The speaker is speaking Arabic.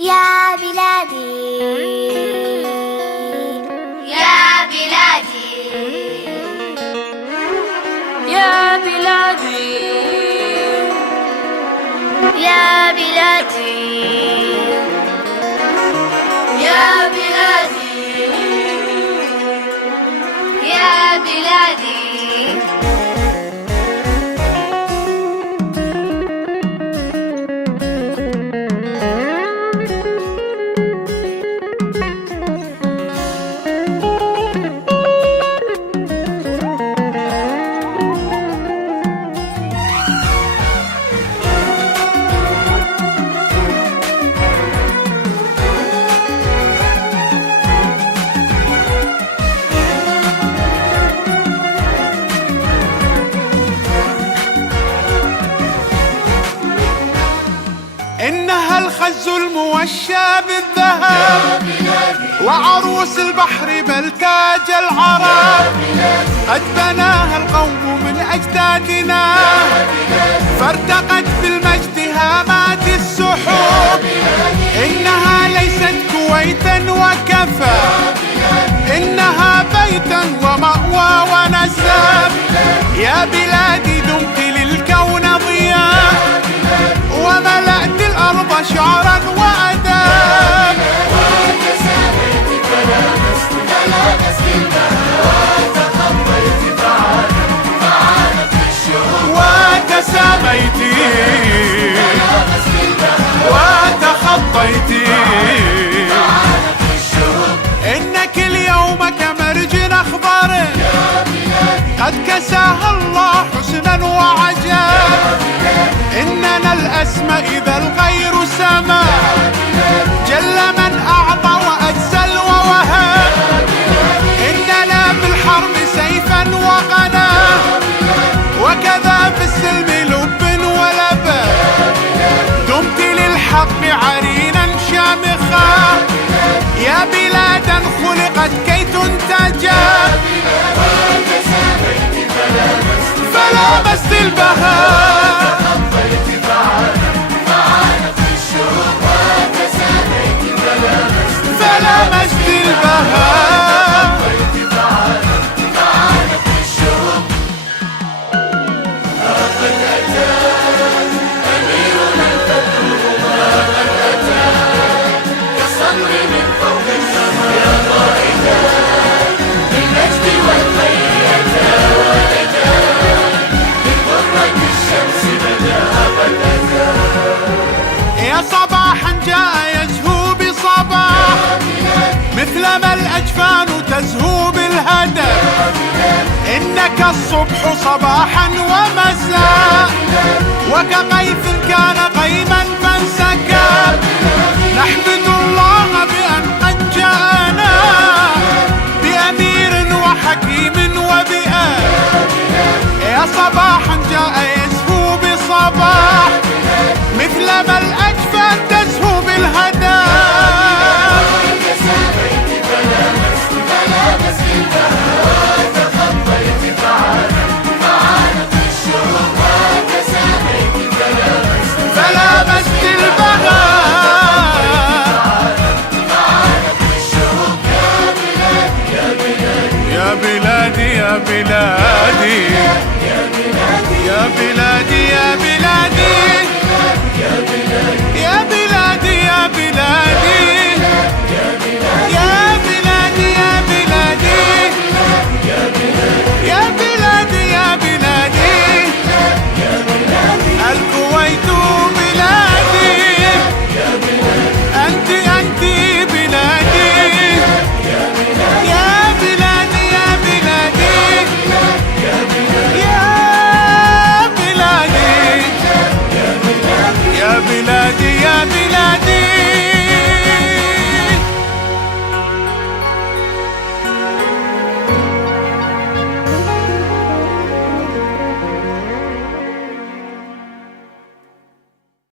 يا بلادي يا بلادي يا بلادي يا بلادي يا بلادي يا بلادي إنها الخز الموشى بالذهب وعروس البحر بل تاج العرب قد بناها القوم من أجدادنا فارتقت بالمجد هامات السحب. إنها ليست كويتا وكفى إنها بيتا ومأوى ونسب. يا بلادي دمت للكون ضياء وملأت الأرض شعرا وأداب. وتساميت وتخطيت إنك اليوم كمرج أخضر قد كساها الله حسنا وعجاب. إننا الأسمى إذا الغير سما جل من أعطى وأجزل ووهب. إننا بالحرب سيفا وقنا وكذا في السلم لب ولباب. دمت للحق عرينا شامخا يا بلادا خلقت كي تنتجب. فلامست البهاء فلامست البهاء يا صباحا جاء يزهو بصباح مثلما الأجفان تزهو بالهدف. إنك الصبح صباحا ومساء وكغيث كان غيما فانسكب. نحمد الله بأن قد جاءنا بأمير وحكيم وبآب. يا صباحا جاء يزهو بصباح مثلما الأجفان تزهو بالهدف. فلامست البهاء يا بلادي يا بلادي